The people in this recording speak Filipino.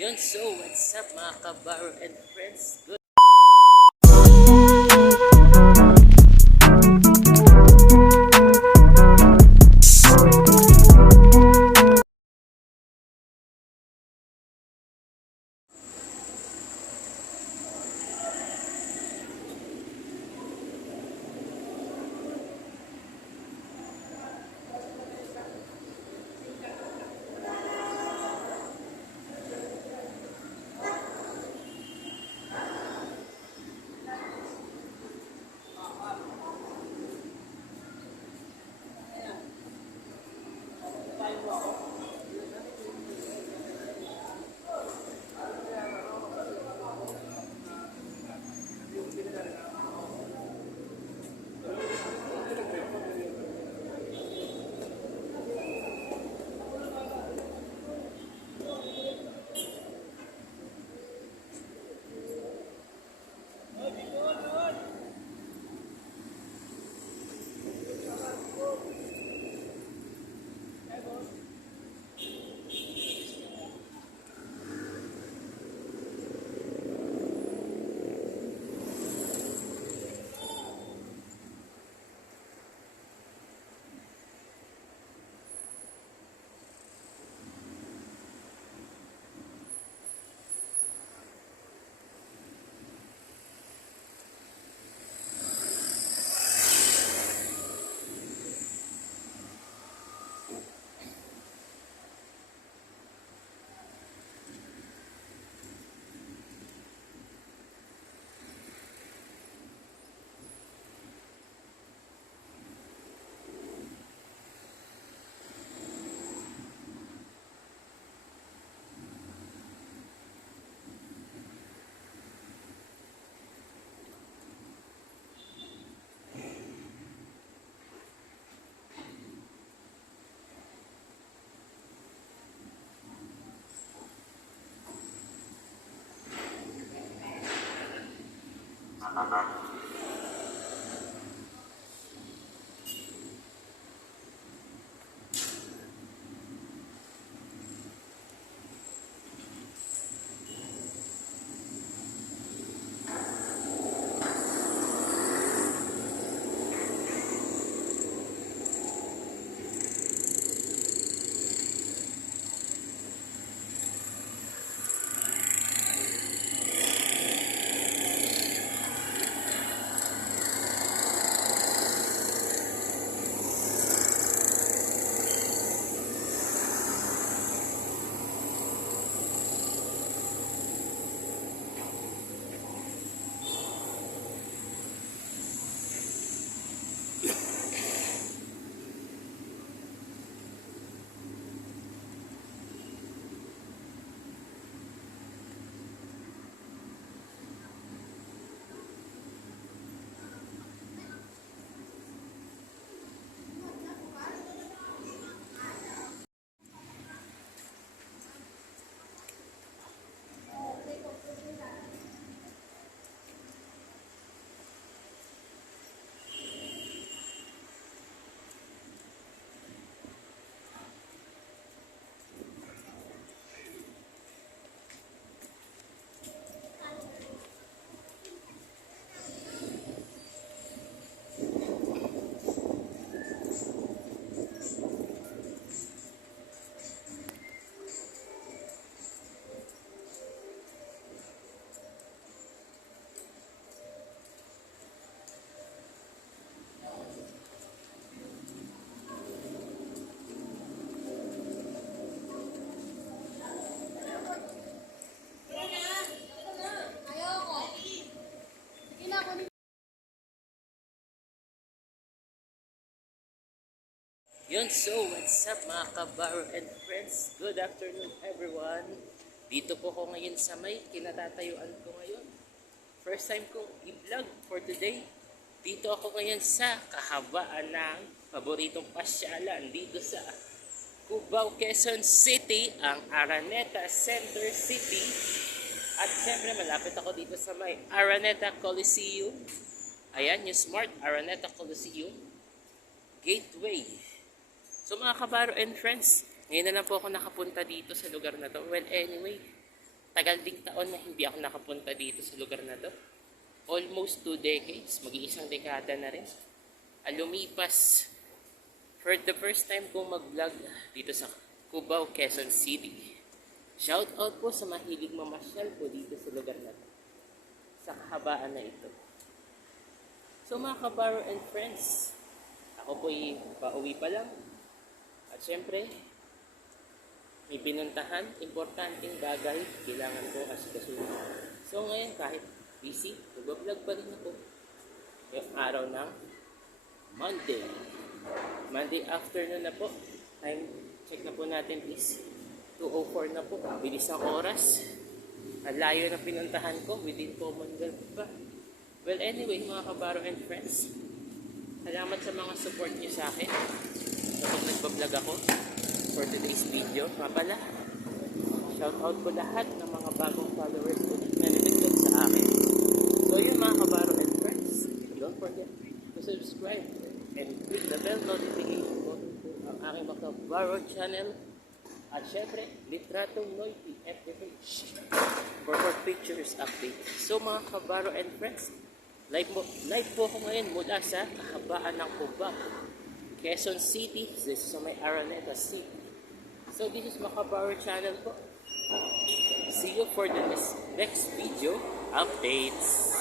Yun, so what's up mga kabaro and friends? Good. Yun, so what's up mga kabaro and friends? Good afternoon everyone. Dito po ko ngayon sa may kinatatayuan ko ngayon. First time kong i-vlog for today. Dito ako ngayon sa kahabaan ng paboritong pasyalan dito sa Cubao, Quezon City, ang Araneta Center City. At syempre malapit ako dito sa may Araneta Coliseum. Ayan, yung Smart Araneta Coliseum Gateway. So mga kabaro and friends, ngayon na lang po ako nakapunta dito sa lugar na to. Well, anyway, tagal ding taon na hindi ako nakapunta dito sa lugar na to. Almost 2 decades, mag-iisang dekada na rin. Lumipas for the first time kong mag-vlog dito sa Cubao, Quezon City. Shout out po sa mahilig mamasyal po dito sa lugar na to, sa kahabaan na ito. So mga kabaro and friends, ako po'y pauwi pa lang. At syempre, may pinuntahan, importanteng bagay, kailangan ko asikasuhin. So ngayon kahit busy, nag-vlog pa rin ako. Yung araw ng Monday afternoon na po. Time check na po natin please. 2:04 na po. Bilis ng oras. Ang layo na pinuntahan ko within Commonwealth pa. Well anyway mga kabaro and friends, salamat sa mga support niyo sa akin kapag nagbablog ako for today's video. Nga pala, shout out ko lahat ng mga bagong followers ko na nag-vlog sa akin. So yun mga kabaro and friends, don't forget to subscribe and click the bell notification button po ang aking Makabaro channel. At syempre, Litratong Noy FPH for more pictures update. So mga kabaro and friends, live po ako ngayon mula sa kahabaan ng Cubao, Quezon City. This is may Araneta City. So this is Makabaro channel po. See you for the next video updates.